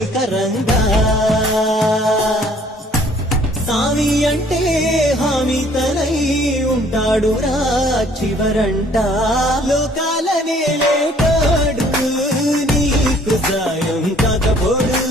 కరంగా సామి అంటే హామీ తనై ఉంటాడు రా చివరంట లోకాలనే లేటాడు నీకు సాయం కాకపోడు